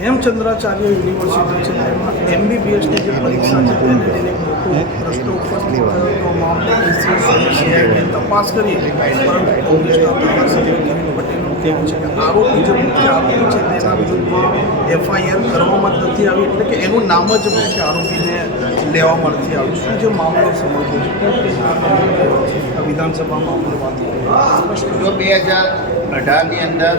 Hemchandracharya university છે એમાં MBBSની જે પરીક્ષા છે તેને લઈને મોટો પ્રશ્ન ઉપસ્થિત થયો તો મામલે CIDએ તપાસ કરી, પરંતુ કોંગ્રેસના ધારાસભ્ય કિરીટ પટેલનું કહેવું છે કે આરોપી જે મુખ્ય આરોપી છે તેના વિરુદ્ધ FIR કરવામાં જ નથી આવી, એટલે કે એનું નામ જ મુખ્ય આરોપીને લેવામાં નથી આવ્યું. શું જે મામલો સમજવો છે વિધાનસભામાં આપણે વાત કરીએ જો 2018ની અંદર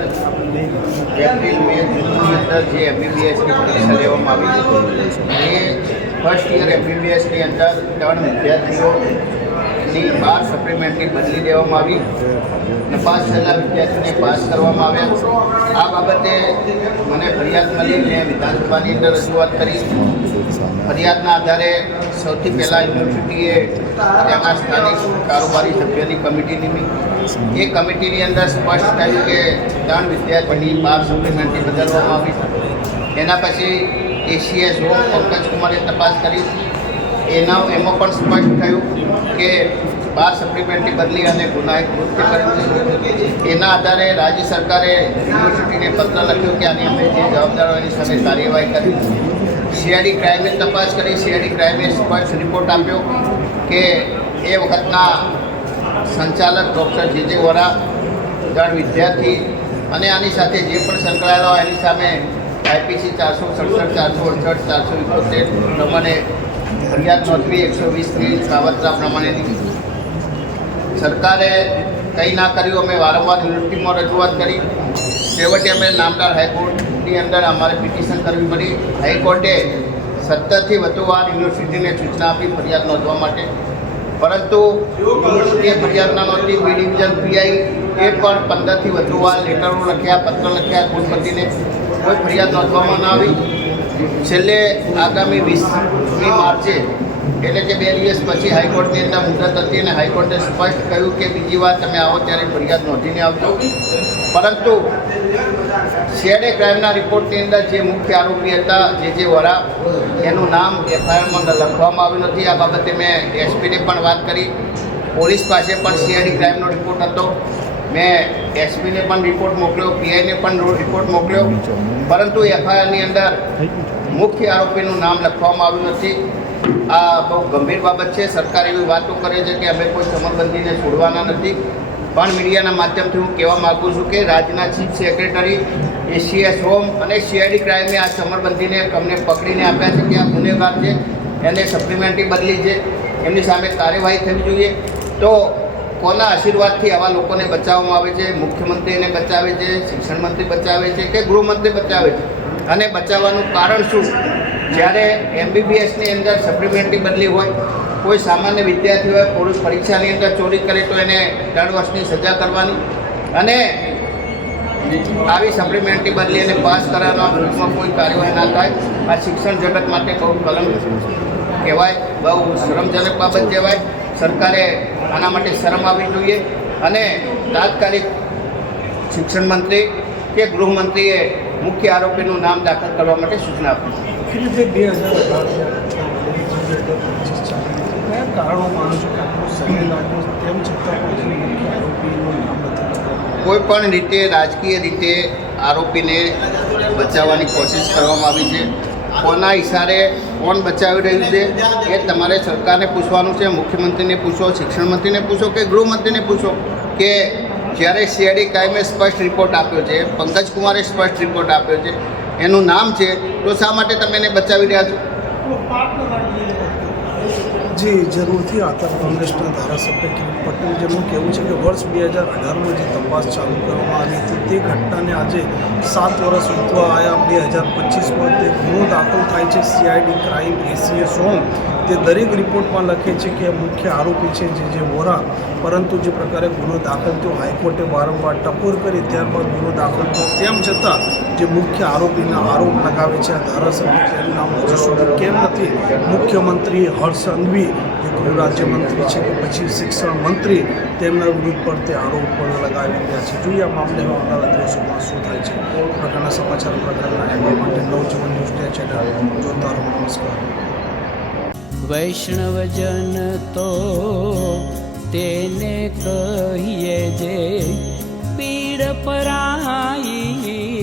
એપ્રિલ મે જૂનની અંદર જે MBBSની પરીક્ષા લેવામાં આવી એ ફર્સ્ટ યર MBBSની અંદર 3 વિદ્યાર્થીઓની 12 સપ્લિમેન્ટરી બદલી દેવામાં આવી અને 5 છેલ્લા વિદ્યાર્થીઓને પાસ કરવામાં આવ્યા. આ બાબતે મને ફરિયાદ મળી, મેં વિધાનસભાની અંદર રજૂઆત કરી. ફરિયાદના આધારે સૌથી પહેલાં યુનિવર્સિટીએ ત્યાંના સ્થાનિક કારોબારી સભ્યોની કમિટી નિમી. એ કમિટીની અંદર સ્પષ્ટ થયું કે 3 વિદ્યાર્થીની 12 સપ્લિમેન્ટરી બદલવામાં આવી. એના પછી ACS પંકજકુમારે તપાસ કરી. એમાં પણ સ્પષ્ટ થયું કે 12 સપ્લિમેન્ટરી બદલી અને ગુનાહિત કૃત્ય કર્યું છે. એના આધારે રાજ્ય સરકારે યુનિવર્સિટીને પત્ર લખ્યો કે આની અમે જે જવાબદારો એની સામે કાર્યવાહી કરી. CID ક્રાઇમે તપાસ કરી. CID ક્રાઇમે સ્પષ્ટ રિપોર્ટ આપ્યો કે એ વખતના સંચાલક ડૉક્ટર જે વોરા, 3 વિદ્યાર્થી અને આની સાથે જે પણ સંકળાયેલા હોય એની સામે IPC 467, 468, 471 પ્રમાણે ફરિયાદ નોંધવી. 120ની કાવતરા પ્રમાણેની સરકારે કંઈ ના કર્યું. અમે વારંવાર યુનિવર્સિટીમાં રજૂઆત કરી. છેવટે અમે નામદાર હાઈકોર્ટની અંદર અમારે પિટિશન કરવી પડી. હાઈકોર્ટે 17થી વધુ વાર યુનિવર્સિટીને સૂચના આપી ફરિયાદ નોંધવા માટે, પરંતુ યુનિવર્સિટીએ ફરિયાદ ના નોંધી. B ડિવિઝન PI એ પણ 15થી વધુ વાર લેટરો લખ્યા, પત્ર લખ્યા કુલપતિને, કોઈ ફરિયાદ નોંધવામાં ના આવી. છેલ્લે આગામી 20મી માર્ચે એટલે કે 2 દિવસ પછી હાઈકોર્ટની અંદર મુદત હતી અને હાઈકોર્ટે સ્પષ્ટ કહ્યું કે બીજી વાર તમે આવો ત્યારે ફરિયાદ નોંધીને આવજો. પરંતુ CID ક્રાઇમના રિપોર્ટની અંદર જે મુખ્ય આરોપી હતા જે વોરા, એનું નામ FIRમાં લખવામાં આવ્યું નથી. આ બાબતે મેં SPને પણ વાત કરી. પોલીસ પાસે પણ CID ક્રાઇમનો રિપોર્ટ હતો. મેં SPને પણ રિપોર્ટ મોકલ્યો, PIને પણ રિપોર્ટ મોકલ્યો, પરંતુ FIRની અંદર મુખ્ય આરોપીનું નામ લખવામાં આવ્યું નથી. આ બહુ ગંભીર બાબત છે. સરકાર એવી વાતો કરે છે કે અમે કોઈ સમરબંધીને છોડવાના નથી, પણ મીડિયાના માધ્યમથી હું કહેવા માગું છું કે રાજ્યના ચીફ સેક્રેટરી, ACS હોમ અને CID ક્રાઇમે આ સમરબંધીને અમને પકડીને આપ્યા છે કે આ ગુનેગાર છે, એને સપ્લિમેન્ટરી બદલી છે, એમની સામે કાર્યવાહી થવી જોઈએ. તો કોના આશીર્વાદથી આવા લોકોને બચાવવામાં આવે છે? મુખ્યમંત્રીને બચાવે છે, શિક્ષણ મંત્રી બચાવે છે કે ગૃહમંત્રી બચાવે છે? અને બચાવવાનું કારણ શું? જ્યારે MBBSની અંદર સપ્લિમેન્ટરી બદલી હોય, કોઈ સામાન્ય વિદ્યાર્થી હોય, પોલીસ પરીક્ષાની અંદર ચોરી કરે તો એને 3 વર્ષની સજા કરવાની, અને આવી સપ્લિમેન્ટરી બદલી અને પાસ કરાવવા વિરુદ્ધમાં કોઈ કાર્યવાહી ના થાય. આ શિક્ષણ જગત માટે બહુ કલંક કહેવાય, બહુ શરમજનક બાબત કહેવાય. સરકારે આના માટે શરમ આવવી જોઈએ અને તાત્કાલિક શિક્ષણ મંત્રી કે ગૃહમંત્રીએ મુખ્ય આરોપીનું નામ દાખલ કરવા માટે સૂચના આપી. કોઈ પણ રીતે રાજકીય રીતે આરોપીને બચાવવાની કોશિશ કરવામાં આવી છે. કોના ઇશારે કોણ બચાવી રહ્યું છે એ તમારે સરકારને પૂછવાનું છે. મુખ્યમંત્રીને પૂછો, શિક્ષણ મંત્રીને પૂછો કે ગૃહમંત્રીને પૂછો કે જ્યારે CID ક્રાઇમે સ્પષ્ટ રિપોર્ટ આપ્યો છે, પંકજકુમારે સ્પષ્ટ રિપોર્ટ આપ્યો છે, એનું નામ છે, તો શા માટે તમે એને બચાવી રહ્યા છો? જી જરૂરથી આતા કોંગ્રેસના ધારાસભ્ય કિરીટ પટેલ, જેમનું કહેવું છે કે વર્ષ 2018માં જે તપાસ ચાલુ કરવામાં આવી હતી તે ઘટનાને આજે 7 વર્ષ વીતવા આવ્યા. 2025માં તે ગુનો દાખલ થાય છે. CID ક્રાઇમ, ACS હોમ તે દરેક રિપોર્ટમાં લખે છે કે મુખ્ય આરોપી છે જે વોરા, પરંતુ જે પ્રકારે ગુનો દાખલ થયો હાઈકોર્ટે વારંવાર ટકોર કરી, ત્યારબાદ ગુનો દાખલ થયો, તેમ છતાં જે મુખ્ય આરોપીના આરોપ લગાવે છે આ ધારાસભ્ય, તેનું નામ હજુ સુધી કેમ નથી? મુખ્યમંત્રી હર્ષ સંઘવી, જે ગૃહ રાજ્યમંત્રી છે કે પછી શિક્ષણ મંત્રી, તેમના વિરુદ્ધ પર તે આરોપ પણ લગાવી રહ્યા છે. જોઈએ આ મામલે આવનારા દિવસોમાં શું થાય છે. પ્રકારના સમાચાર પ્રકારના એવા માટે નવજીવન ન્યૂઝ ચેનલ જોતા રહો. નમસ્કાર. વૈષ્ણવજન તો તેને કહીએ જે પીડ પરાઈ